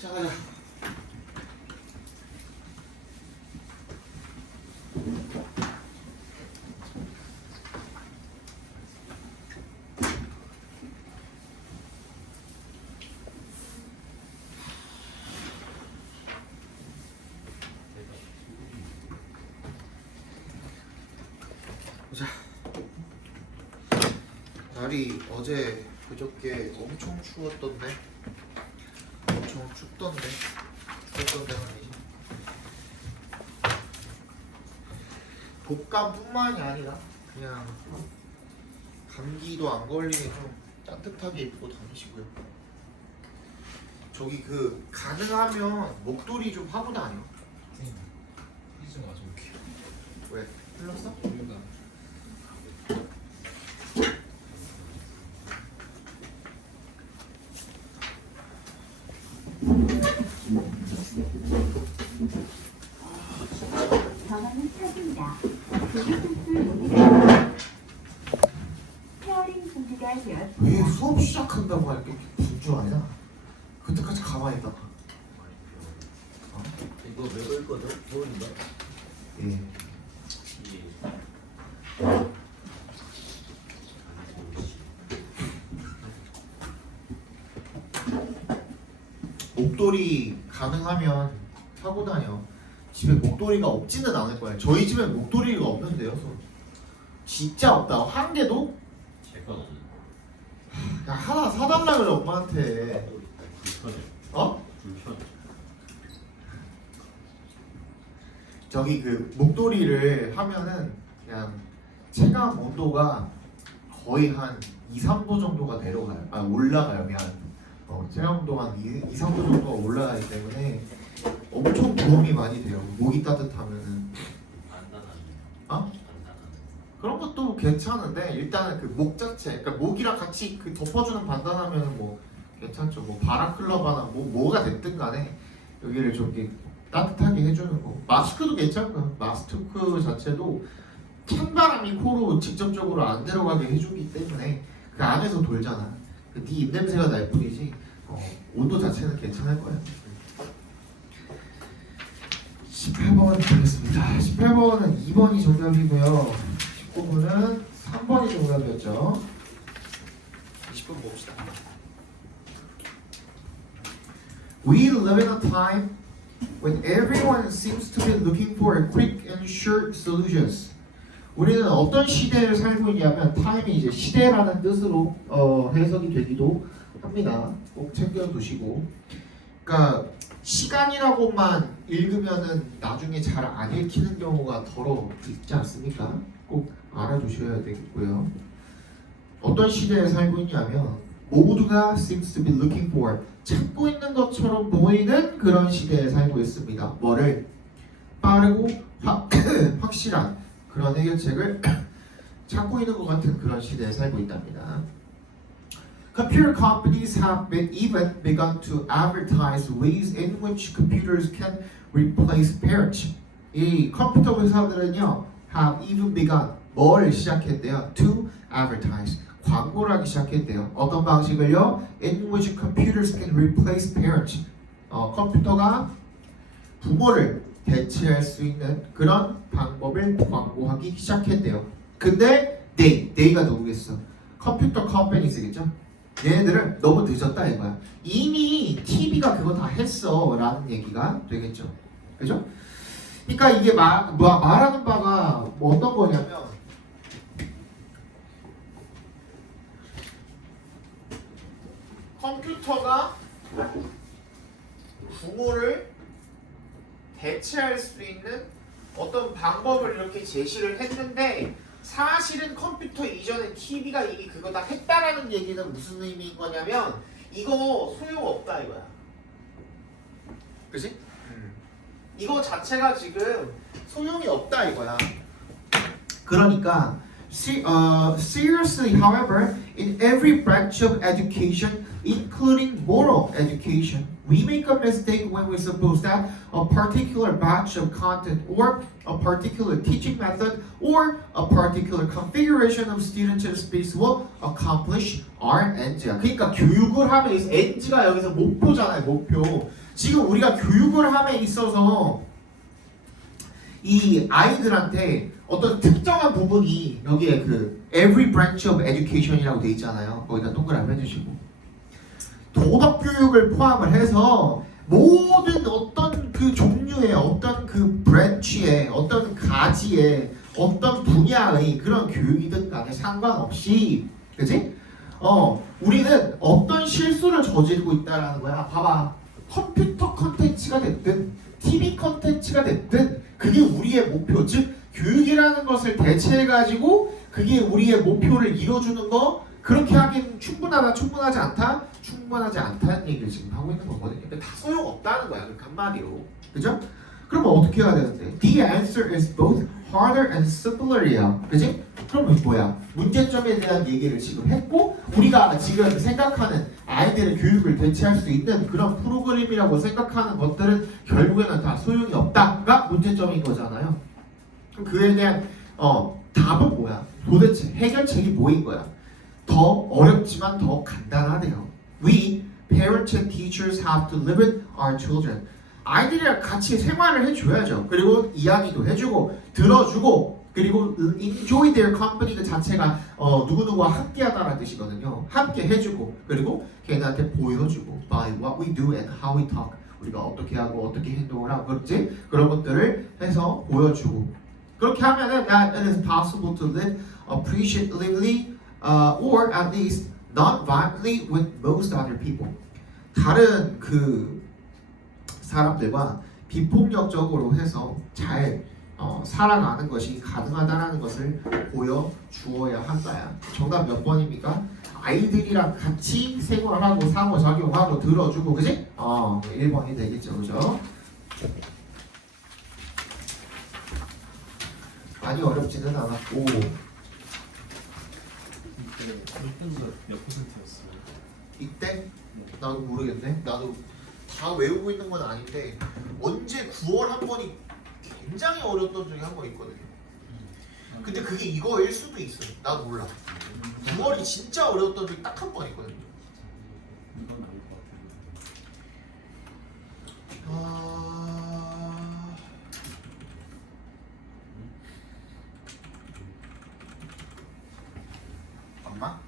자, 가자. 보자. 날이 어제 그저께 엄청 추웠던데, 엄청 춥던데, 추웠던데 말이지. 독감뿐만이 아니라 그냥 감기도 안 걸리게 좀 따뜻하게 입고 다니시고요. 저기 그 가능하면 목도리 좀 하고 다녀. 이제 와서 올게요. 왜? 흘렀어? 우리가 전화는 사기입니다. 조기술술 모델은 페어링 준비가 왜 되었습니다. 수업 시작한다고 할 게 분주하냐? 그때까지 가만히 있다가. 이거 몇월 거죠? 서울인가? 예. 예. 목도리 가능하면 하고 다녀. 집에 목도리가 없지는 않을 거야. 저희 집에 목도리가 없는데요. 진짜 없다. 한 개도? 제가 없는 야, 하나 사달라 그래 엄마한테. 불편해. 어? 불편해. 저기 그 목도리를 하면은 그냥 체감 온도가 거의 한 2, 3도 정도가 내려가요. 아 올라가요. 미안. 체감 온도가 한 2, 3도 정도가 올라가기 때문에 엄청 도움이 많이 돼요. 목이 따뜻하면은. 단단한. 어? 단단한. 그런 것도 괜찮은데 일단은 그 목 자체, 그러니까 목이랑 같이 그 덮어주는 반단하면은 뭐 괜찮죠. 뭐 바라클라바나 뭐가 됐든 간에 여기를 좀 이렇게 따뜻하게 해주는 거. 마스크도 괜찮고요. 마스크 자체도 찬바람이 코로 직접적으로 안 들어가게 해주기 때문에 그 안에서 돌잖아. 네 입냄새가 날 뿐이지 온도 자체는 괜찮을 거예요. 18번 보겠습니다. 18번은 2번이 정답이고요. 19번은 3번이 정답이었죠. 20번 봅시다. We live in a time when everyone seems to be looking for quick and short solutions. 우리는 어떤 시대를 살고 있냐면 time이 이제 시대라는 뜻으로 해석이 되기도 합니다. 꼭 챙겨두시고. 그러니까 시간이라고만 읽으면은 나중에 잘 안 읽히는 경우가 더러 있지 않습니까? 꼭 알아두셔야 되겠고요. 어떤 시대에 살고 있냐면 모두가 seems to be looking for 찾고 있는 것처럼 보이는 그런 시대에 살고 있습니다. 뭐를? 빠르고 확실한 그런 해결책을 찾고 있는 것 같은 그런 시대에 살고 있답니다. Computer companies have even begun to advertise ways in which computers can replace parents. 이 컴퓨터 회사들은요, have even begun 뭘 시작했대요? To advertise 광고를 하기 시작했대요. 어떤 방식을요? In which computers can replace parents. 컴퓨터가 부모를 대체할 수 있는 그런 방법을 광고하기 시작했대요. 근데 they가 누구겠어? 컴퓨터 컴퍼니스겠죠? 얘네들은 너무 늦었다 이거야. 이미 TV가 그거 다 했어 라는 얘기가 되겠죠. 그죠? 그러니까 이게 말하는 바가 뭐 어떤 거냐면 컴퓨터가 부모를 대체할 수 있는 어떤 방법을 이렇게 제시를 했는데 사실은 컴퓨터 이전에 TV가 이미 그거 다 했다라는 얘기는 무슨 의미인 거냐면 이거 소용없다 이거야. 그치? 이거 자체가 지금 소용이 없다 이거야. 그러니까 Seriously, however, in every branch of education, including moral education, we make a mistake when we suppose that a particular batch of content or a particular teaching method or a particular configuration of student space will accomplish our end야. 그러니까 교육을 함에 있어서 end가 여기서 목표잖아요. 목표. 지금 우리가 교육을 함에 있어서 이 아이들한테 어떤 특정한 부분이 여기에 그 every branch of education이라고 돼 있잖아요. 거기다 동그라미 해주시고 도덕 교육을 포함을 해서 모든 어떤 그 종류의 어떤 그 브랜치의 어떤 가지의 어떤 분야의 그런 교육이든 간에 상관없이 그지? 우리는 어떤 실수를 저지르고 있다라는 거야. 봐봐. 컴퓨터 컨텐츠가 됐든 TV 컨텐츠가 됐든 그게 우리의 목표 즉 교육이라는 것을 대체해가지고 그게 우리의 목표를 이뤄주는 거 그렇게 하긴 충분하다 충분하지 않다 충분하지 않다는 얘기를 지금 하고 있는 거거든요. 근데 다 소용없다는 거야. 그 한마디로 그죠? 그러면 어떻게 해야 되는데? The answer is both harder and simpler이야. 그지? 그러면 뭐야? 문제점에 대한 얘기를 지금 했고 우리가 지금 생각하는 아이들의 교육을 대체할 수 있는 그런 프로그램이라고 생각하는 것들은 결국에는 다 소용이 없다가 문제점인 거잖아요. 그럼 그에 대한 답은 뭐야? 도대체 해결책이 뭐인 거야? 더 어렵지만 더 간단하대요. We, parents and teachers have to live with our children. 아이들이랑 같이 생활을 해줘야죠. 그리고 이야기도 해주고 들어주고 그리고 enjoy their company 그 자체가 누구누구와 함께하다라는 뜻이거든요. 함께 해주고 그리고 걔네한테 보여주고 by what we do and how we talk 우리가 어떻게 하고 어떻게 행동을 하고 그렇지? 그런 것들을 해서 보여주고 그렇게 하면은 that it is possible to live appreciatively or at least not violently with most other people. 다른 그 사람들과 비폭력적으로 해서 잘 살아가는 것이 가능하다는 것을 보여주어야 한다야. 정답 몇 번입니까? 아이들이랑 같이 생활하고 상호작용하고 들어주고 그지? 1번이 되겠죠. 그죠? 많이 어렵지는 않았고 이때 1등급 몇 %였어요? 이때? 나도 모르겠네. 나도 다 외우고 있는 건 아닌데 언제 9월 한 번이 굉장히 어려웠던 적이 한 번 있거든요. 근데 그게 이거일 수도 있어요. 나도 몰라. 9월이 진짜 어려웠던 적이 딱 한 번 있거든요. 이건 아닐 것 같아요. 엄마?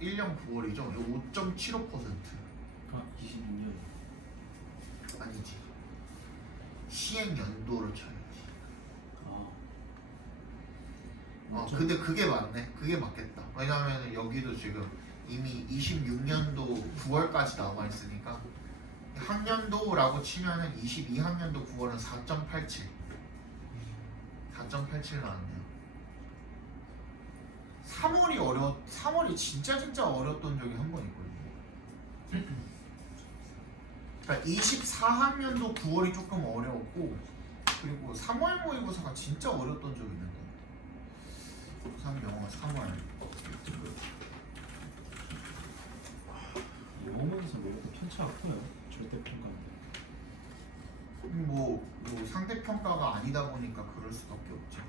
(21년 9월이죠) 5.75%. 아 26년. 아니지. 시행 연도로 쳐야지. 근데 그게 맞네. 그게 맞겠다. 왜냐면 여기도 지금 이미 26년도 9월까지 나와 있으니까 학년도라고 치면은 22학년도 9월은 4.87. 4.87 나왔네요. 3월이 진짜 어려웠던 적이 한 번 있거든요. 그러니까 24학년도 9월이 조금 어려웠고 그리고 3월 모의고사가 진짜 어려웠던 적이 있는데. 고3 영어 3월. 영어에서 뭐가 편차가 커요? 절대평가인데. 뭐 상대평가가 아니다 보니까 그럴 수밖에 없죠.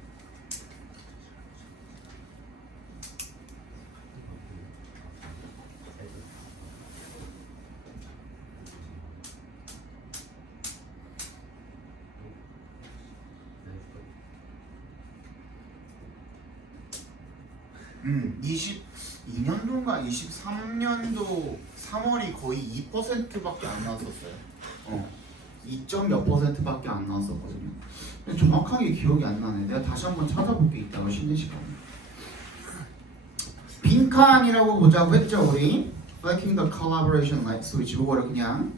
네. 22년도인가 23년도 3월이 거의 2%밖에 안 나왔었어요. 2점 몇 %밖에 안 나왔었거든요. 근데 정확하게 기억이 안 나네. 내가 다시 한번 찾아볼게 이따가 쉬는 시간에. 빈칸이라고 보자고 했죠 우리. Flanking the collaboration light switch. 이거를 그냥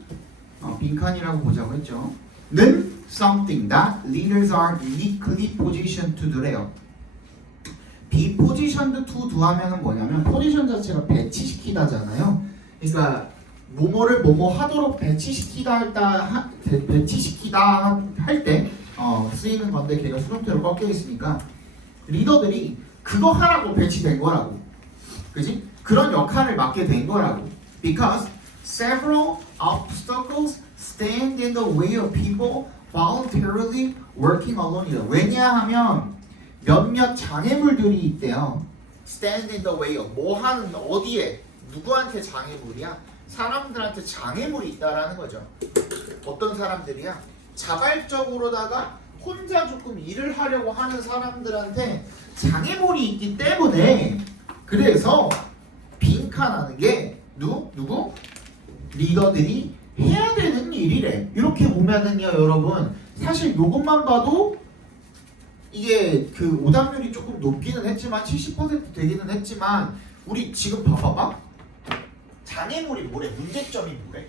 빈칸이라고 보자고 했죠. 는 something that leaders are uniquely positioned to do래요. be positioned to do 하면은 뭐냐면 포지션 자체가 배치시키다잖아요. 그러니까 뭐뭐를 뭐뭐 하도록 배치시키다 할 때 쓰이는 건데 걔가 수동태로 꺾여 있으니까 리더들이 그거 하라고 배치된 거라고. 그지? 그런 역할을 맡게 된 거라고. Because several obstacles stand in the way of people voluntarily working alone. 왜냐하면 몇몇 장애물들이 있대요. Stand in the way of 뭐 하는 어디에 누구한테 장애물이야? 사람들한테 장애물이 있다라는 거죠. 어떤 사람들이야? 자발적으로다가 혼자 조금 일을 하려고 하는 사람들한테 장애물이 있기 때문에 그래서 빈칸하는 게 누구? 리더들이 해야 되는 일이래. 이렇게 보면은요, 여러분 사실 이것만 봐도 이게 그 오답률이 조금 높기는 했지만 70% 되기는 했지만 우리 지금 봐봐. 장애물이 뭐래? 문제점이 뭐래?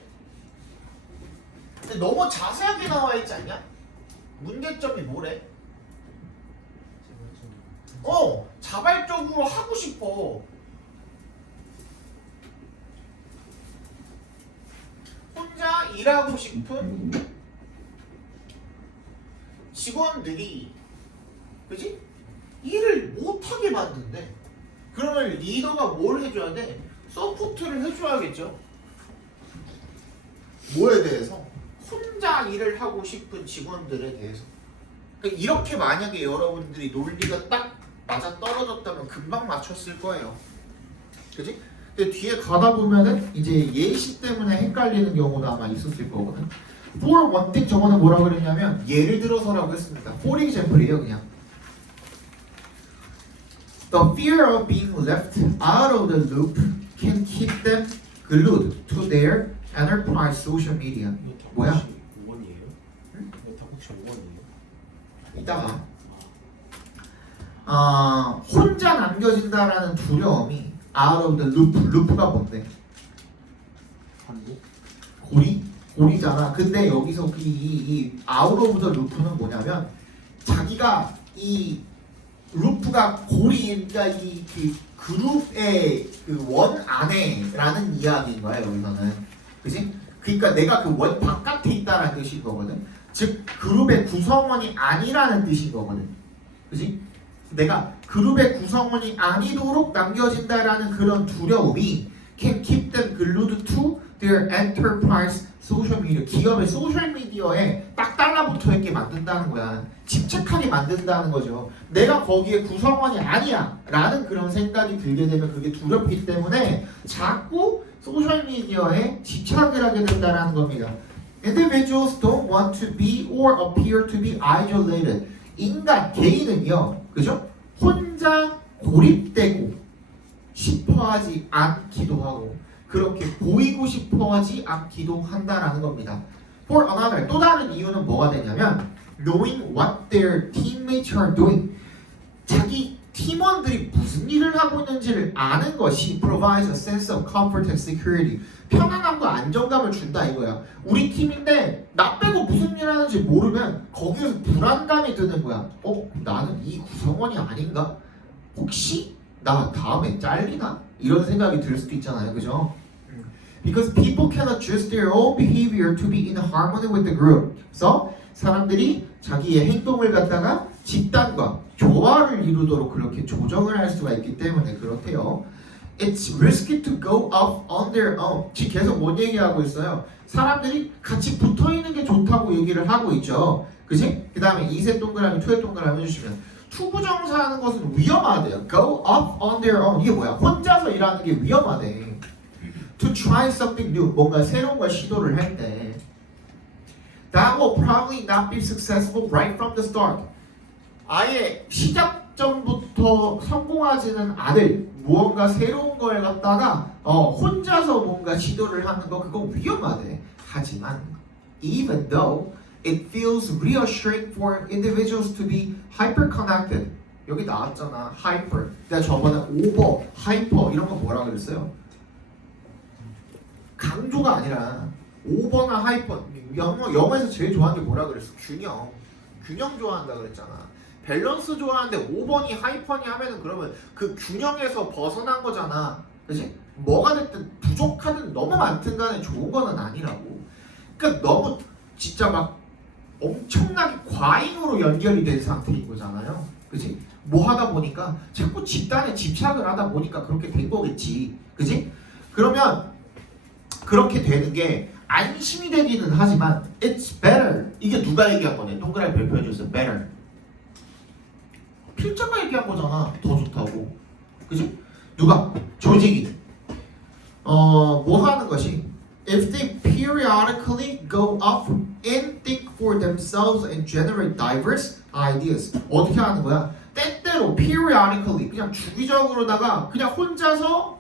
근데 너무 자세하게 나와 있지 않냐? 문제점이 뭐래? 자발적으로 하고 싶어. 혼자 일하고 싶은 직원들이 그지? 일을 못하게 만든대. 그러면 리더가 뭘 해줘야 돼? 서포트를 해줘야겠죠. 뭐에 대해서? 혼자 일을 하고 싶은 직원들에 대해서. 그러니까 이렇게 만약에 여러분들이 논리가 딱 맞아 떨어졌다면 금방 맞췄을 거예요. 그지? 근데 뒤에 가다 보면은 이제 예시 때문에 헷갈리는 경우도 아마 있었을 거거든. For one thing 저번에 뭐라 그랬냐면 예를 들어서라고 했습니다. For example이에요 그냥. The fear of being left out of the loop can keep them glued to their enterprise social media. 이거 다 뭐야? 혹시 5번이에요? 응? 이거 다 혹시 5번이에요? 이따가 혼자 남겨진다라는 두려움이 out of the loop. 루프가 뭔데? 반복? 고리잖아. 근데 여기서 이 out of the loop는 뭐냐면 자기가 이 루프가 고리니까 이 그룹의 그 원 안에라는 이야기인 거야 여기서는. 그지? 그러니까 내가 그 원 바깥에 있다라는 뜻인 거거든. 즉 그룹의 구성원이 아니라는 뜻인 거거든. 그지? 내가 그룹의 구성원이 아니도록 남겨진다라는 그런 두려움이 can keep them glued to their enterprise social media. 기업의 소셜 미디어에 딱 달라붙어 있게 만든다는 거야. 집착하게 만든다는 거죠. 내가 거기에 구성원이 아니야 라는 그런 생각이 들게 되면 그게 두렵기 때문에 자꾸 소셜 미디어에 집착을 하게 된다는 겁니다. Individuals don't want to be or appear to be isolated. 개인은요, 그죠? 혼자 고립되고 싶어하지 않기도 하고 그렇게 보이고 싶어하지 않기도 한다라는 겁니다. For another, 또 다른 이유는 뭐가 되냐면 knowing what their teammates are doing. 자기 팀원들이 무슨 일을 하고 있는지를 아는 것이 provides a sense of comfort and security. 편안함과 안정감을 준다 이거야. 우리 팀인데 나 빼고 무슨 일 하는지 모르면 거기에서 불안감이 드는 거야. 나는 이 구성원이 아닌가? 혹시 나 다음에 잘리나? 이런 생각이 들 수도 있잖아요. 그죠? Because people can adjust their own behavior to be in harmony with the group. 그래서 사람들이 자기의 행동을 갖다가 집단과 조화를 이루도록 그렇게 조정을 할 수가 있기 때문에 그렇대요. It's risky to go off on their own. 지금 계속 뭔 얘기하고 있어요? 사람들이 같이 붙어있는 게 좋다고 얘기를 하고 있죠. 그치? 그 다음에 2세 동그라미, 2의 동그라미 해주시면 투부정사하는 것은 위험하대요. Go off on their own. 이게 뭐야? 혼자서 일하는 게 위험하대. To try something new. 뭔가 새로운 걸 시도를 할 때. That will probably not be successful right from the start. 아예 시작점부터 성공하지는 않을 무언가 새로운 걸 갖다가 혼자서 뭔가 시도를 하는 거 그거 위험하대. 하지만 even though it feels reassuring for individuals to be hyper-connected. 여기 나왔잖아. hyper. 내가 저번에 over, hyper 이런 거 뭐라 그랬어요? 강조가 아니라 over나 hyper. 영어에서 제일 좋아하는 게 뭐라 그랬어? 균형 좋아한다 그랬잖아. 밸런스 좋아하는데 5번이 하이퍼니 하면은 그러면 그 균형에서 벗어난 거잖아. 그지? 뭐가 됐든 부족하든 너무 많든 간에 좋은 거는 아니라고. 그러니까 너무 진짜 막 엄청나게 과잉으로 연결이 된 상태인 거잖아요. 그지? 뭐 하다 보니까 자꾸 집단에 집착을 하다 보니까 그렇게 된 거겠지. 그지? 그러면 그렇게 되는 게 안심이 되기는 하지만 it's better. 이게 누가 얘기한 거네? 동그라미 별표해줬어. better. 필자가 얘기한 거잖아. 더 좋다고. 그지? 누가? 조직이. 뭐 하는 것이 if they periodically go off and think for themselves and generate diverse ideas. 어떻게 하는 거야? 때때로 periodically 그냥 주기적으로다가 그냥 혼자서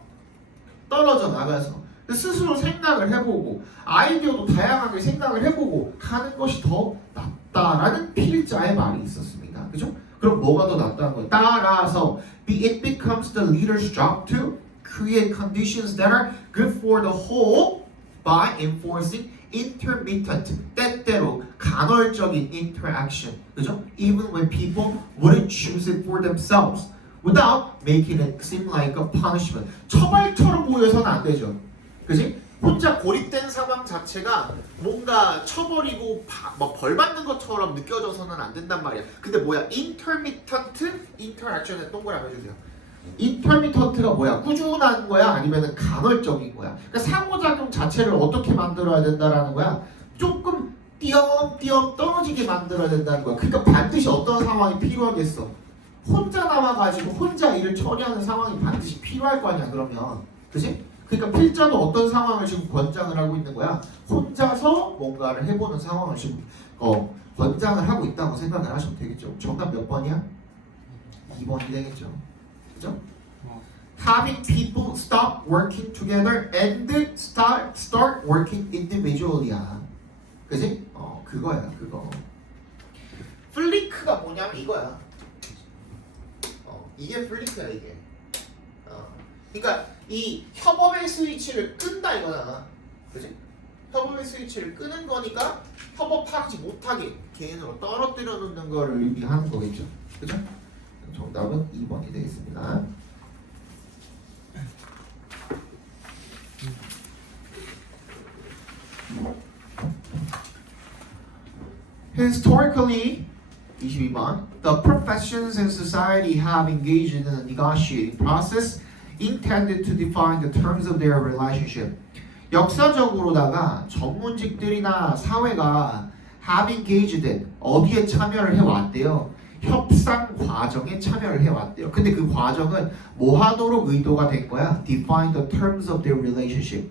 떨어져 나가서 스스로 생각을 해보고 아이디어도 다양하게 생각을 해보고 하는 것이 더 낫다라는 필자의 말이 있었습니다. 그죠? 그럼 뭐가 더 낫다는 거예요? 따라서 it becomes the leader's job to create conditions that are good for the whole by enforcing intermittent, 때때로 간헐적인 interaction, 그죠? Even when people wouldn't choose it for themselves, without making it seem like a punishment. 처벌처럼 보여서는 안 되죠, 그지? 혼자 고립된 상황 자체가 뭔가 처벌이고 막 벌 받는 것처럼 느껴져서는 안 된단 말이야. 근데 뭐야? intermittent interaction에 동그라미 해주세요. 인터미턴트가 뭐야? 꾸준한 거야? 아니면 간헐적인 거야? 그러니까 상호작용 자체를 어떻게 만들어야 된다라는 거야? 조금 띄엄띄엄 떨어지게 만들어야 된다는 거야. 그러니까 반드시 어떤 상황이 필요하겠어? 혼자 남아가지고 혼자 일을 처리하는 상황이 반드시 필요할 거 아니야, 그러면. 그지? 그러니까 필자도 어떤 상황을 지금 권장을 하고 있는 거야? 혼자서 뭔가를 해보는 상황을 지금 권장을 하고 있다고 생각을 하시면 되겠죠. 정답 몇 번이야? 2번이 되겠죠. 그죠? Having people stop working together and start working individually야. 그지? 그거야, 그거. 플리크가 뭐냐면 이거야. 이게 플리크야, 이게. 그러니까 이 협업의 스위치를 끈다 이거잖아. 그지? 협업의 스위치를 끄는 거니까 협업하지 못하게 개인으로 떨어뜨려 놓는 거를 의미하는 거겠죠. 그죠? 정답은 2번이 되겠습니다. Historically, 22번, the professions in society have engaged in a negotiating process intended to define the terms of their relationship. 역사적으로다가 전문직들이나 사회가 have engaged in 어디에 참여를 해왔대요? 협상 과정에 참여를 해왔대요. 근데 그 과정은 뭐 하도록 의도가 된 거야? Define the terms of their relationship.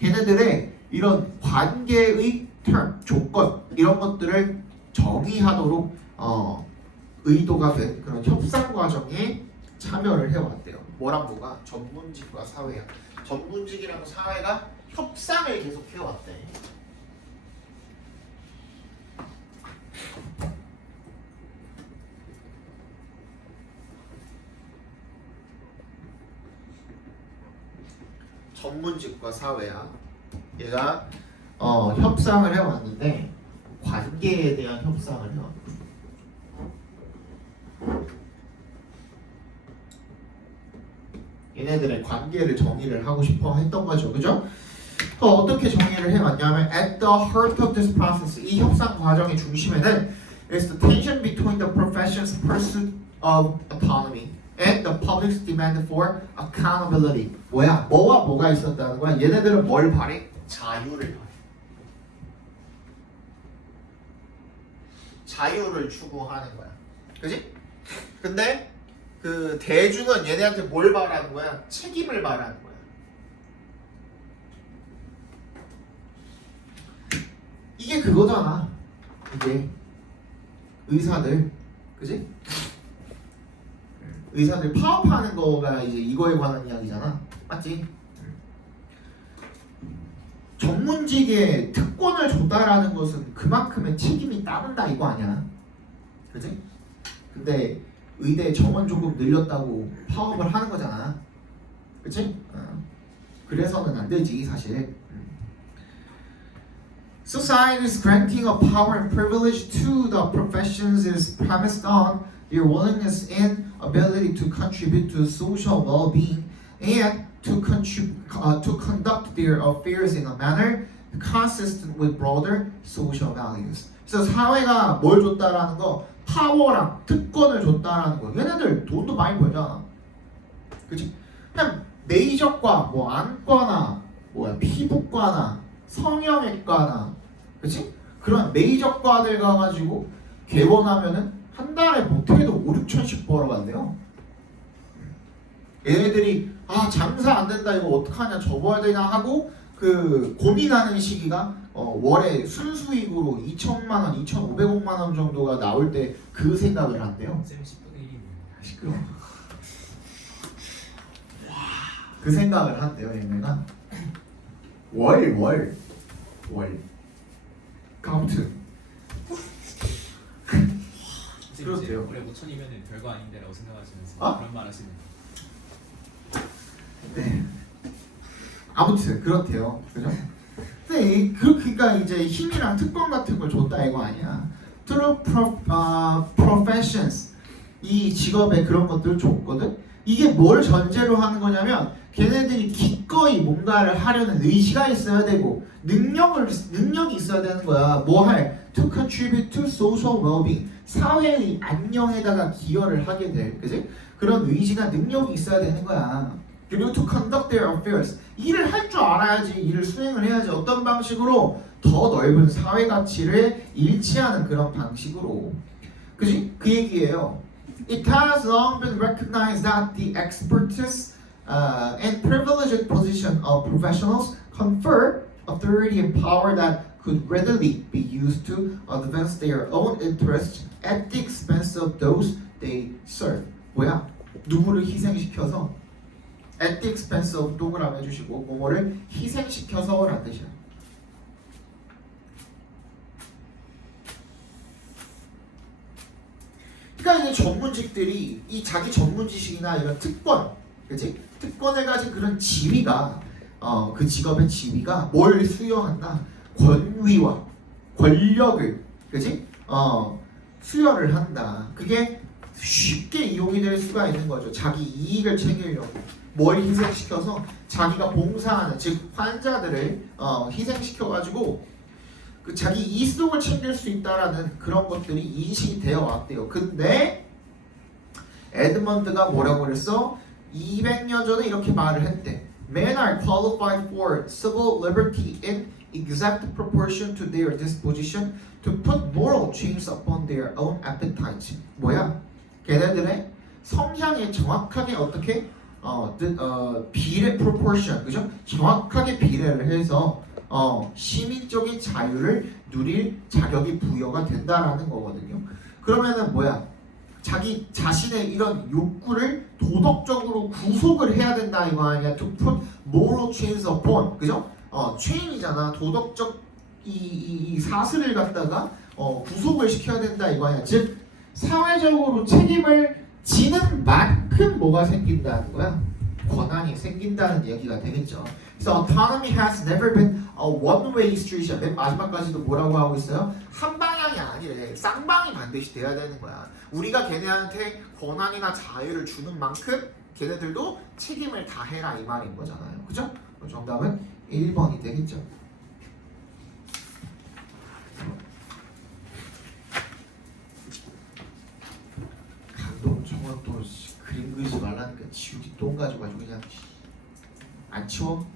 걔네들의 이런 관계의 term, 조건 이런 것들을 정의하도록 의도가 된 그런 협상 과정에 참여를 해왔대요. 뭐랑 뭐가? 전문직과 사회야. 전문직이랑 사회가 협상을 계속 해왔대. 전문직과 사회야. 얘가 협상을 해왔는데 관계에 대한 협상을 해왔고. 얘네들의 관계를 정의를 하고 싶어 했던 거죠, 그죠? 또 어떻게 정의를 해왔냐면 at the heart of this process, 이 협상 과정의 중심에는 is the tension between the profession's pursuit of autonomy and the public's demand for accountability. 뭐야? 뭐와 뭐가 있었다는 거야? 얘네들은 뭘 바래? 자유를 바래. 자유를 추구하는 거야. 그지? 근데 그 대중은 얘네한테 뭘 바라는 거야? 책임을 바라는 거야. 이게 그거잖아. 이게 의사들, 그지? 의사들 파업하는 거가 이제 이거에 관한 이야기잖아. 맞지? 전문직에 특권을 줬다라는 것은 그만큼의 책임이 따른다 이거 아니야? 그지? 근데 의대 정원 조금 늘렸다고 파업을 하는 거잖아. 그치? 그래서는 안 되지 사실. Society's granting of power and privilege to the professions is premised on their willingness and ability to contribute to social well-being and to conduct their affairs in a manner consistent with broader social values. 그래서 사회가 뭘 줬다라는 거, 파워랑 특권을 줬다라는 거. 얘네들 돈도 많이 벌잖아. 그치? 그냥 메이저과, 뭐 안과나, 뭐야 피부과나, 성형외과나, 그치? 그런 메이저과들 가가지고 개원하면은 한 달에 못해도 5,000~6,000씩 벌어간대요. 얘네들이 장사 안 된다 이거 어떡하냐 접어야 되나 하고 그 고민하는 시기가 월에 순수익으로 2,000만 원, 2,500만 원 정도가 나올 때 그 생각을 한대요. 쌤 10분의 1이네. 시끄러워. 그 생각을 한대요 얘네가. 월. 카운트. 그렇대요. 올해 5천이면은 별거 아닌데라고 생각하시면서 그런 말 하시는. 네. 아무튼 그렇대요. 그죠? 근데 그러니까 이제 힘이랑 특권 같은 걸 줬다 이거 아니야. Through professions 이 직업에 그런 것들을 줬거든. 이게 뭘 전제로 하는 거냐면 걔네들이 기꺼이 뭔가를 하려는 의지가 있어야 되고 능력이 있어야 되는 거야. 뭐 할? To contribute to social well-being 사회의 안녕에다가 기여를 하게 될, 그지? 그런 의지나 능력이 있어야 되는 거야. 그리고 to conduct their affairs 일을 할 줄 알아야지 일을 수행을 해야지. 어떤 방식으로? 더 넓은 사회 가치를 일치하는 그런 방식으로. 그지? 그 얘기예요. It has long been recognized that the expertise and privileged position of professionals confer authority and power that could readily be used to advance their own interests at the expense of those they serve. 뭐야? 누구를 희생시켜서 at the expense of 동그라미 해주시고 뭐뭐를 희생시켜서라는 뜻이야. 그러니까 이제 전문직들이 이 자기 전문 지식이나 이런 특권, 그렇지? 특권을 가진 그런 지위가 그 직업의 지위가 뭘 수여한다? 권위와 권력을, 그렇지? 수여를 한다. 그게 쉽게 이용이 될 수가 있는 거죠. 자기 이익을 챙기려고 뭘 희생시켜서 자기가 봉사하는 즉 환자들을 희생시켜가지고 그 자기 이속을 챙길 수 있다라는 그런 것들이 인식이 되어 왔대요. 근데 에드먼드가 뭐라고 그랬어? 200년 전에 이렇게 말을 했대. Men are qualified for civil liberty in exact proportion to their disposition to put moral chains upon their own appetites. 뭐야? 걔네들의 성향에 정확하게 어떻게 비례 proportion, 그죠? 정확하게 비례를 해서 시민적인 자유를 누릴 자격이 부여가 된다라는 거거든요. 그러면은 뭐야? 자기 자신의 이런 욕구를 도덕적으로 구속을 해야 된다 이거 아니야? To put moral chains upon, 그죠? chain이잖아. 도덕적 이 사슬을 갖다가 구속을 시켜야 된다 이거 아니야? 즉 사회적으로 책임을 지는 만큼 뭐가 생긴다는 거야? 권한이 생긴다는 얘기가 되겠죠. 그래서 autonomy has never been a one-way street이야. 맨 마지막까지도 뭐라고 하고 있어요? 한 방향이 아니래. 쌍방이 반드시 돼야 되는 거야. 우리가 걔네한테 권한이나 자유를 주는 만큼 걔네들도 책임을 다해라 이 말인 거잖아요. 그죠? 정답은 1번이 되겠죠. 감독 저거 또 그림 그리지 말라니까 지우기 똥 가져가지고 그냥 안 치워?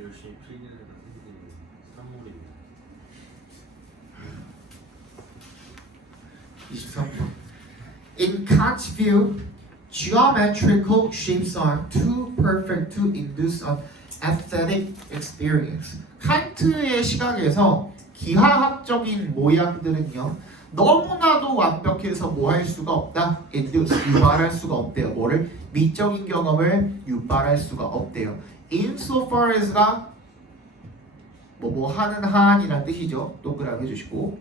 열심히 필기를 하는 선물입니다. 23번. In Kant's view, geometrical shapes are too perfect to induce an aesthetic experience. 칸트의 시각에서 기하학적인 모양들은요 너무나도 완벽해서 뭐 할 수가 없다. induce, 유발할 수가 없대요. 뭐를? 미적인 경험을 유발할 수가 없대요. insofar as가 뭐 하는 한이란 뜻이죠. 동그라미 해주시고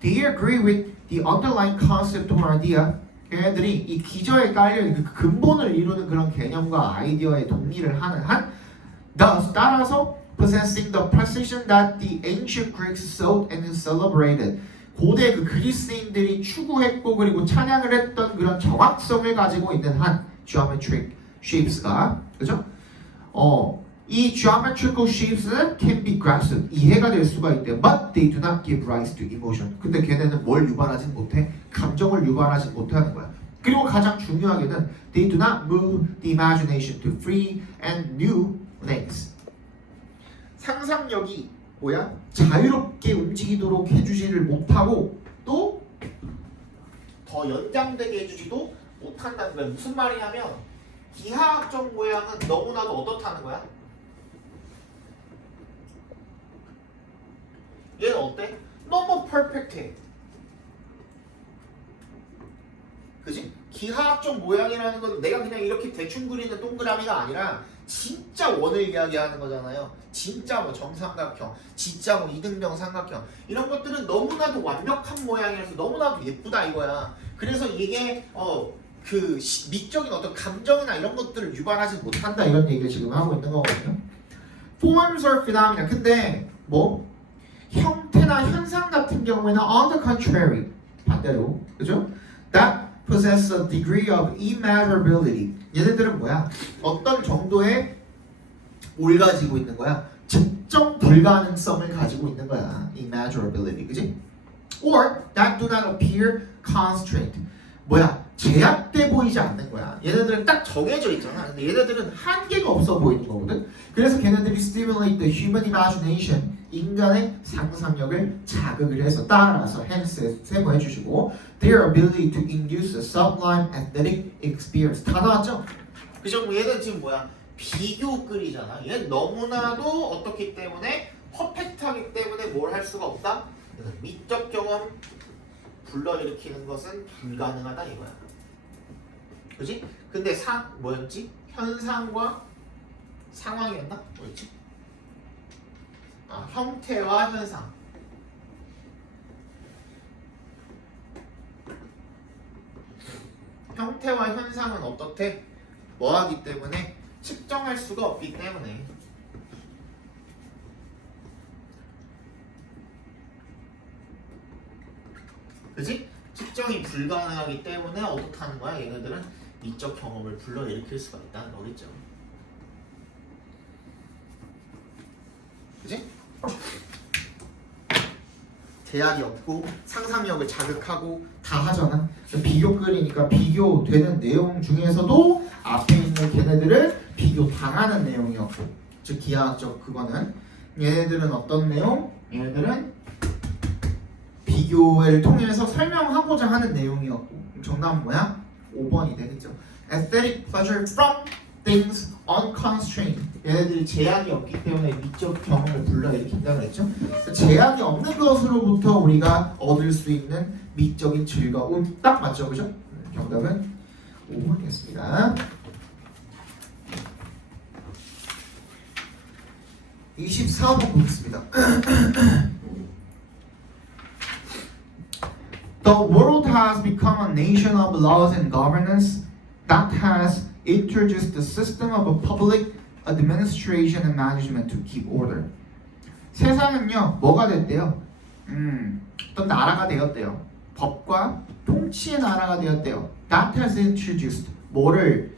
They agree with the underlying concept or idea. 걔네들이 이 기저에 깔려있는 그 근본을 이루는 그런 개념과 아이디어에 동의를 하는 한 thus, 따라서 possessing the precision that the ancient Greeks sought and celebrated. 고대 그 그리스인들이 추구했고 그리고 찬양을 했던 그런 정확성을 가지고 있는 한 geometric shapes가 그죠? 이 geometrical shapes는 can be grasped 이해가 될 수가 있대요. But they do not give rise to emotion. 근데 걔네는 뭘 유발하진 못해? 감정을 유발하지 못하는 거야. 그리고 가장 중요하게는 they do not move the imagination to free and new things. 상상력이 뭐야? 자유롭게 움직이도록 해주지를 못하고 또 더 연장되게 해주지도 못한다는 거야. 무슨 말이냐면 기하학적 모양은 너무나도 어떻다는 거야? 얘는 어때? 너무 퍼펙트해. 그지? 기하학적 모양이라는 건 내가 그냥 이렇게 대충 그리는 동그라미가 아니라 진짜 원을 이야기하는 거잖아요. 진짜 뭐 정삼각형, 진짜 뭐 이등병 삼각형 이런 것들은 너무나도 완벽한 모양이라서 너무나도 예쁘다 이거야. 그래서 이게 그 미적인 어떤 감정이나 이런 것들을 유발하지 못한다 이런 얘기를 지금 하고 있는 거거든요. Forms or phenomena. 근데 뭐 형태나 현상 같은 경우에는 on the contrary 반대로 그죠? That possess a degree of immeasurability. 얘네들은 뭐야? 어떤 정도의 뭘 가지고 있는 거야? 측정 불가능성을 가지고 있는 거야. immeasurability, 그지? Or that do not appear constraint. 뭐야? 제약돼 보이지 않는 거야. 얘네들은 딱 정해져 있잖아. 근데 얘네들은 한계가 없어 보이는 거거든. 그래서 걔네들이 stimulate the human imagination. 인간의 상상력을 자극을 해서 따라서 hence 세모해 주시고 their ability to induce a sublime aesthetic experience. 다 나왔죠? 그죠? 얘는 지금 뭐야? 비교 글이잖아. 얘는 너무나도 어떻기 때문에 퍼펙트하기 때문에 뭘 할 수가 없다? 미적 경험 불러일으키는 것은 불가능하다 이거야. 그지? 근데 뭐였지? 현상과 상황이었나? 뭐였지? 형태와 현상. 형태와 현상은 어떻대? 뭐하기 때문에? 측정할 수가 없기 때문에. 그지? 측정이 불가능하기 때문에 어떻다는 거야? 얘네들은 미적 경험을 불러일으킬 수가 있다는 거겠죠. 그지? 제약이 없고 상상력을 자극하고 다 하잖아. 비교글이니까 비교되는 내용 중에서도 앞에 있는 걔네들을 비교당하는 내용이었고, 즉 기하학적 그거는 얘네들은 어떤 내용? 얘네들은 비교를 통해서 설명하고자 하는 내용이었고, 정답은 뭐야? 5번이 되겠죠. Aesthetic pleasure from things unconstrained. 얘네들이 제약이 없기 때문에 미적 경험을 불러일으킨다 그랬죠. 제약이 없는 것으로부터 우리가 얻을 수 있는 미적인 즐거움 딱 맞죠, 그죠? 정답은 5번이었습니다. 24번 보겠습니다. The world has become a nation of laws and governance that has introduced the system of a public administration and management to keep order. 세상은요, 뭐가 됐대요? 어떤 나라가 되었대요. 법과 통치의 나라가 되었대요. That has introduced 뭐를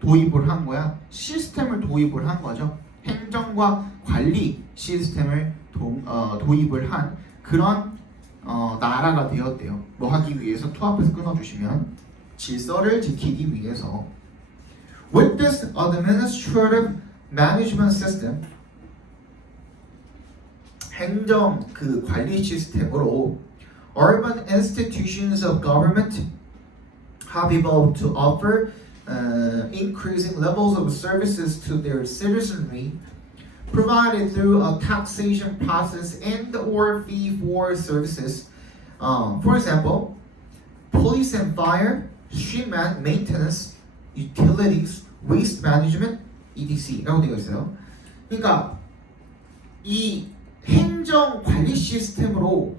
도입을 한 거야? 시스템을 도입을 한 거죠. 행정과 관리 시스템을 도입을 한 그런 나라가 되었대요. 뭐 하기 위해서 투합해서 끊어주시면 질서를 지키기 위해서. With this administrative management system, 행정 그 관리 시스템으로 urban institutions of government have evolved to offer increasing levels of services to their citizenry, provided through a taxation process and or fee for services. For example, police and fire, street maintenance, utilities, waste management, etc.라고 되어 있어요. 그러니까 이 행정 관리 시스템으로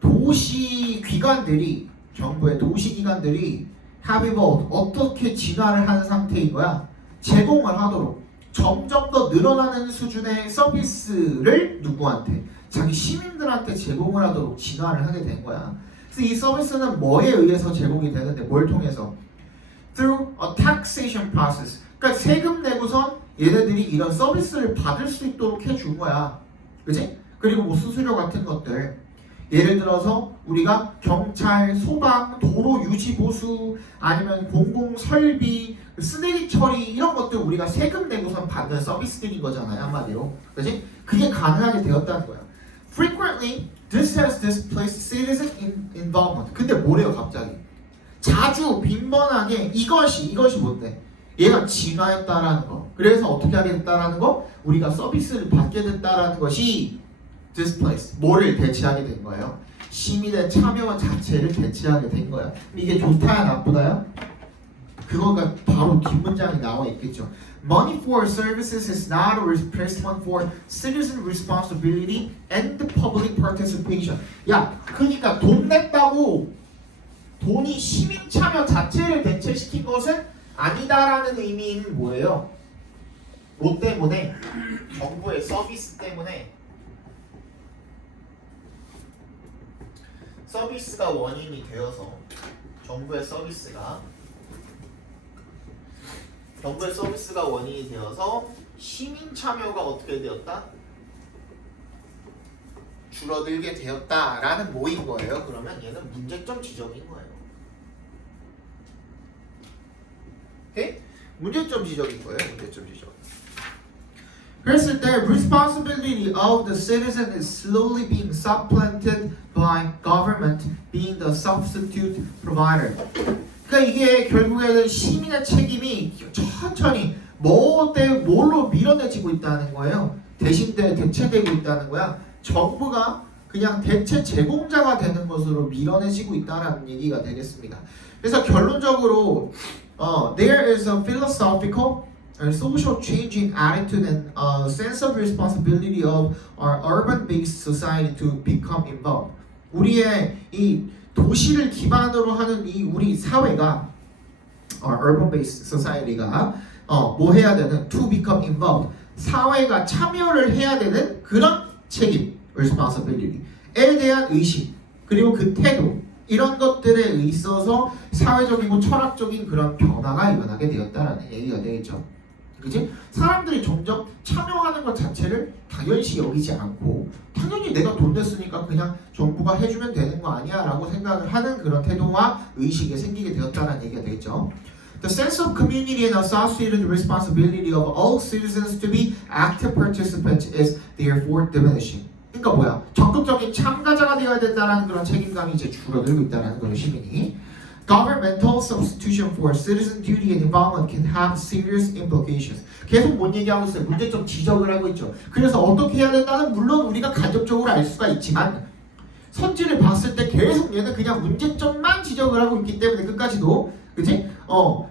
도시 기관들이 정부의 도시 기관들이 have evolved 어떻게 진화를 한 상태인 거야? 제공을 하도록 점점 더 늘어나는 수준의 서비스를 누구한테? 자기 시민들한테 제공을 하도록 진화를 하게 된 거야. 그래서 이 서비스는 뭐에 의해서 제공이 되는데 뭘 통해서? Through a taxation process. 그러니까 세금 내고선 얘네들이 이런 서비스를 받을 수 있도록 해준 거야. 그지? 그리고 뭐 수수료 같은 것들. 예를 들어서 우리가 경찰, 소방, 도로 유지 보수 아니면 공공 설비, 쓰레기 처리 이런 것들 우리가 세금 내고선 받는 서비스들인 거잖아요. 한마디로. 그지? 그게 가능하게 되었다는 거야. Frequently, this has displaced citizen involvement. 근데 뭐래요 갑자기? 자주 빈번하게 이것이 뭔데? 얘가 진화했다라는 거. 그래서 어떻게 하게 됐다라는 거? 우리가 서비스를 받게 됐다라는 것이 displace. 뭐를 대체하게 된 거예요? 시민의 참여 자체를 대체하게 된 거야. 이게 좋다야 나쁘다야? 그거가 바로 뒷문장에 나와 있겠죠. Money for services is not a replacement for citizen responsibility and public participation. 야, 그러니까 돈 냈다고 돈이 시민 참여 자체를 대체시킨 것은 아니다라는 의미는 뭐예요? 뭐 때문에? 정부의 서비스 때문에. 서비스가 원인이 되어서 정부의 서비스가 원인이 되어서 시민 참여가 어떻게 되었다? 줄어들게 되었다라는 뭐인 거예요? 그러면 얘는 문제점 지적인 거예요. 오케이? 문제점 지적인 거예요. 문제점 지적. 그랬을 때 responsibility of the citizen is slowly being supplanted by government being the substitute provider. 그러니까 이게 결국에는 시민의 책임이 천천히 뭘로 밀어내지고 있다는 거예요. 대체되고 있다는 거야. 정부가 그냥 대체 제공자가 되는 것으로 밀어내지고 있다는 얘기가 되겠습니다. 그래서 결론적으로 there is a philosophical and social change in attitude and sense of responsibility of our urban-based society to become involved. 우리의 이 도시를 기반으로 하는 이 우리 사회가 urban-based society가 뭐 해야 되는 to become involved. 사회가 참여를 해야 되는 그런 책임, responsibility에 대한 의식 그리고 그 태도 이런 것들에 있어서 사회적이고 철학적인 그런 변화가 일어나게 되었다라는 얘기가 되겠죠. 그치? 사람들이 점점 참여하는 것 자체를 당연시 여기지 않고 당연히 내가 돈 냈으니까 그냥 정부가 해주면 되는 거 아니야 라고 생각을 하는 그런 태도와 의식이 생기게 되었다는 얘기가 되겠죠. The sense of community and associated responsibility of all citizens to be active participants is therefore diminishing. 그러니까 뭐야? 적극적인 참가자가 되어야 된다는 그런 책임감이 이제 줄어들고 있다는 거죠, 시민이. Governmental substitution for citizen duty and involvement can have serious implications. 계속 뭔 얘기하고 있어요? 문제점 지적을 하고 있죠. 그래서 어떻게 해야 된다는 물론 우리가 간접적으로 알 수가 있지만 선지를 봤을 때 계속 얘는 그냥 문제점만 지적을 하고 있기 때문에 끝까지도 그치?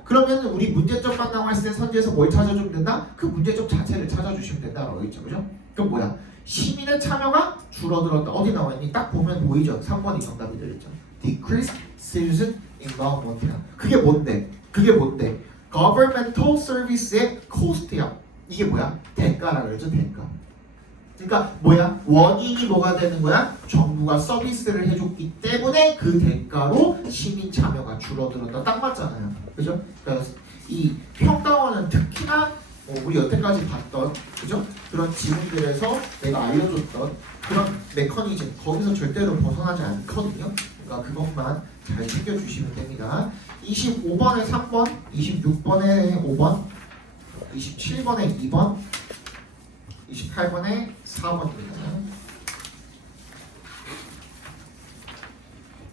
그러면 우리 문제점만 나왔을 때 선지에서 뭘 찾아주면 된다? 그 문제점 자체를 찾아주시면 된다라고 했죠. 그죠? 그럼 뭐야? 시민의 참여가 줄어들었다. 어디 나와있니? 딱 보면 보이죠? 3번이 정답이 되겠죠. Decreased citizen involvement. 그게 뭔데? Governmental service의 cost야. 이게 뭐야? 대가라 그러죠. 대가. 그러니까 뭐야? 원인이 뭐가 되는 거야? 정부가 서비스를 해줬기 때문에 그 대가로 시민 참여가 줄어들었다. 딱 맞잖아요. 그죠? 그러니까 이 평가원은 특히나 우리 여태까지 봤던 그죠? 그런 지문들에서 내가 알려줬던 그런 메커니즘 거기서 절대로 벗어나지 않거든요. 그러니까 그것만 잘 챙겨주시면 됩니다. 25번에 3번, 26번에 5번, 27번에 2번, 28번에 4번입니다.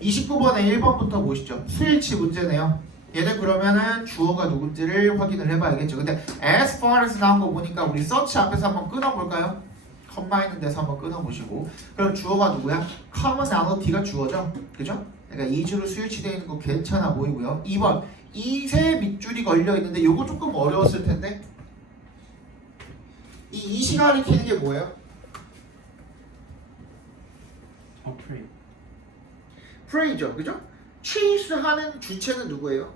29번에 1번부터 보시죠. 수일치 문제네요. 얘는 그러면은 주어가 누군지를 확인을 해봐야겠죠. 근데 as far as 나온 거 보니까 우리 search 앞에서 한번 끊어볼까요? 컴바인은 데서 한번 끊어보시고. 그럼 주어가 누구야? commonality가 주어죠. 그죠? 그러니까 이주로 수일치되어 있는 거 괜찮아 보이고요. 2번 이세 밑줄이 걸려있는데 요거 조금 어려웠을 텐데 이 시간을 키는 게 뭐예요? 프레이죠. 그죠? 취수하는 주체는 누구예요?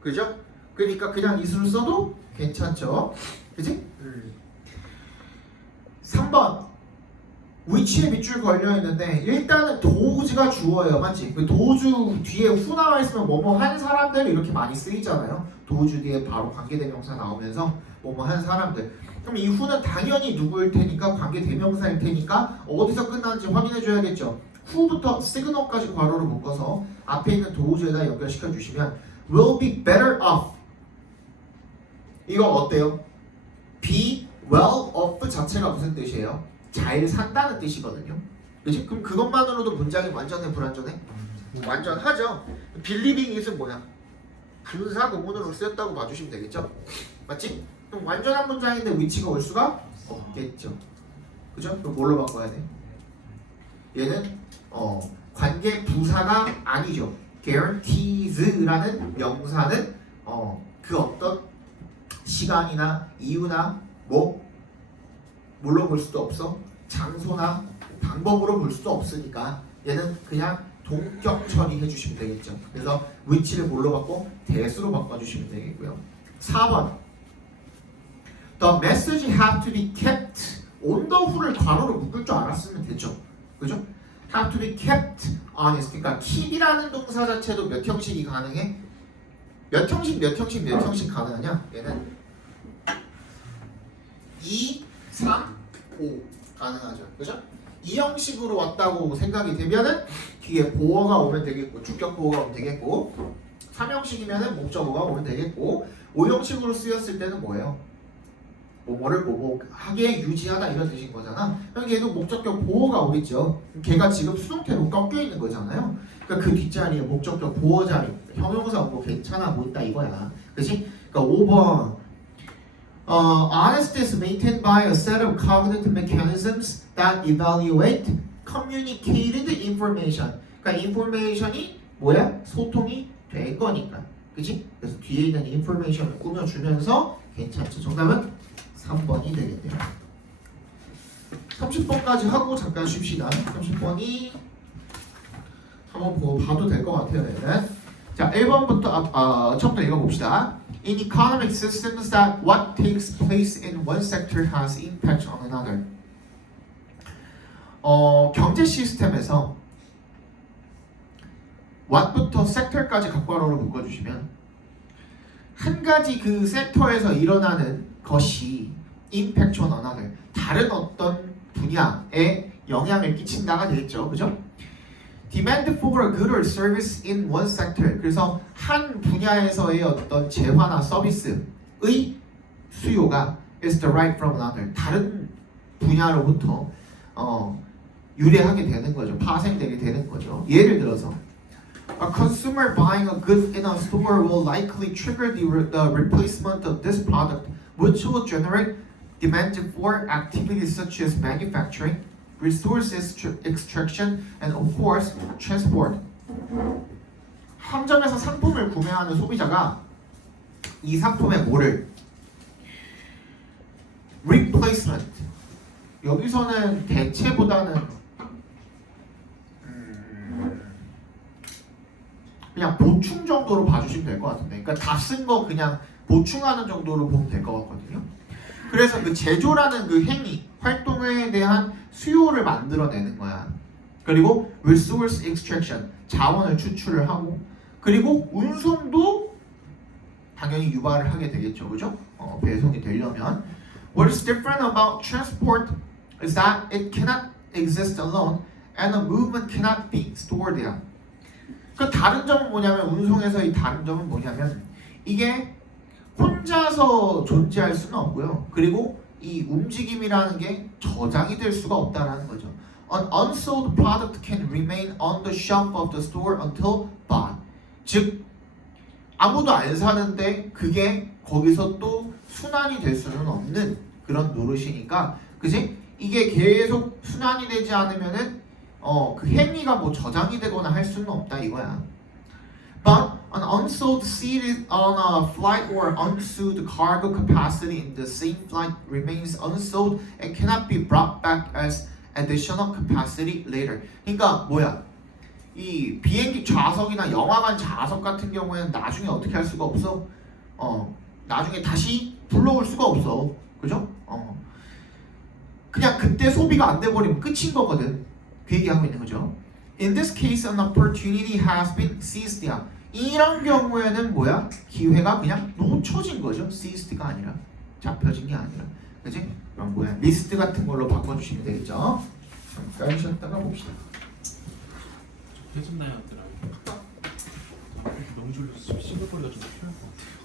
그죠? 그러니까 그냥 이수를 써도 괜찮죠. 그지? 3번 위치에 밑줄 걸려 있는데 일단은 도우즈가 주어예요, 맞지? 그 도우즈 뒤에 후 나와 있으면 뭐뭐 한 사람들 이렇게 많이 쓰이잖아요. 도우즈 뒤에 바로 관계대명사 나오면서 뭐뭐 한 사람들. 그럼 이 후는 당연히 누구일 테니까 관계대명사일 테니까 어디서 끝나는지 확인해 줘야겠죠. 후부터 시그널까지 괄호를 묶어서 앞에 있는 도우즈에다 연결시켜 주시면 will be better off. 이거 어때요? be well off 자체가 무슨 뜻이에요? 잘 산다는 뜻이거든요. 그치? 그럼 그것만으로도 문장이 완전해 불완전해? 완전하죠. believing it은 뭐야? 분사 구문으로 쓰였다고 봐주시면 되겠죠? 맞지? 그럼 완전한 문장인데 위치가 올 수가 없겠죠. 그죠? 그럼 뭘로 바꿔야 돼? 얘는 관계 부사가 아니죠. guarantees라는 명사는 그 어떤 시간이나 이유나 뭘로 볼 수도 없어. 장소나 방법으로 볼 수도 없으니까 얘는 그냥 동격 처리해 주시면 되겠죠. 그래서 위치를 뭘로 바꿔? 대수로 바꿔주시면 되겠고요. 4번 The message have to be kept on the who를 괄호로 묶을 줄 알았으면 되죠. 그죠? have to be kept honest. 그러니까 keep이라는 동사 자체도 몇 형식이 가능해? 몇 형식 가능하냐? 얘는 2, 3, 5 가능하죠. 그죠? 이 형식으로 왔다고 생각이 되면은 뒤에 보어가 오면 되겠고 주격 보어가 오면 되겠고 3형식이면은 목적어가 오면 되겠고 5형식으로 쓰였을 때는 뭐예요? 뭐를 하게 유지하다 이런 뜻인 거잖아. 그럼 걔도 목적격 보어가 오겠죠. 걔가 지금 수동태로 꺾여 있는 거잖아요. 그러니까 그 뒷자리에 목적격 보어 자리 형용사 뭐 괜찮아 뭐 있다 이거야. 그치? 그러니까 5번 Honesty is maintained by a set of cognitive mechanisms that evaluate communicated information. 그러니까 information이 뭐야? 소통이 된 거니까. 그치? 그래서 뒤에 있는 information을 꾸며주면서 괜찮죠. 정답은 3번이 되겠네요. 30번까지 하고 잠깐 쉽시다. 30번이 한번 봐도 될 것 같아요. 얘는. 자, 1번부터 처음부터 읽어봅시다. In economic systems, that what takes place in one sector has impact on another. 경제 시스템에서 what부터 sector까지 각괄호로 묶어주시면 한 가지 그 섹터에서 일어나는 것이 impact on another, 다른 어떤 분야에 영향을 끼친다가 되겠죠. 그죠? Demand for a good or service in one sector. 그래서 한 분야에서의 어떤 재화나 서비스의 수요가 is derived from another. 다른 분야로부터 유래하게 되는 거죠. 파생되게 되는 거죠. 예를 들어서 A consumer buying a good in a store will likely trigger the replacement of this product, which will generate demand for activities such as manufacturing, resources extraction, and of course, transport. 상점에서 상품을 구매하는 소비자가 이 상품의 뭐를 replacement, 여기서는 대체보다는 그냥 보충 정도로 봐주시면 될 것 같은데, 그러니까 다 쓴 거 그냥 보충하는 정도로 보면 될 것 같거든요. 그래서 그 제조라는 그 행위, 활동에 대한 수요를 만들어내는 거야. 그리고 resource extraction, 자원을 추출을 하고, 그리고 운송도 당연히 유발을 하게 되겠죠, 그죠? 배송이 되려면. What is different about transport is that it cannot exist alone, and a movement cannot be stored there. 그 다른 점은 뭐냐면, 운송에서의 다른 점은 뭐냐면, 이게 혼자서 존재할 수는 없고요. 그리고 이 움직임이라는 게 저장이 될 수가 없다라는 거죠. An unsold product can remain on the shelf of the store until bought. 즉 아무도 안 사는데 그게 거기서 또 순환이 될 수는 없는 그런 노릇이니까, 그지? 이게 계속 순환이 되지 않으면은 그 행위가 뭐 저장이 되거나 할 수는 없다 이거야. But an unsold seat on a flight or unsold cargo capacity in the same flight remains unsold and cannot be brought back as additional capacity later. 그러니까 뭐야? 이 비행기 좌석이나 영화관 좌석 같은 경우에는 나중에 어떻게 할 수가 없어. 나중에 다시 불러올 수가 없어. 그죠? 그냥 그때 소비가 안 돼버리면 끝인 거거든. 그 얘기하고 있는 거죠. In this case, an opportunity has been seized. 이런 경우에는 뭐야? 기회가 그냥 놓쳐진 거죠. seised가 아니라 잡혀진 게 아니라, 그지? 그럼 뭐야? 리스트 같은 걸로 바꿔주시면 되겠죠. 잠깐 봅시다. 해줬나요, 얘들아? 너무 졸려서 싱글거리가 좀 필요할 것 같아요.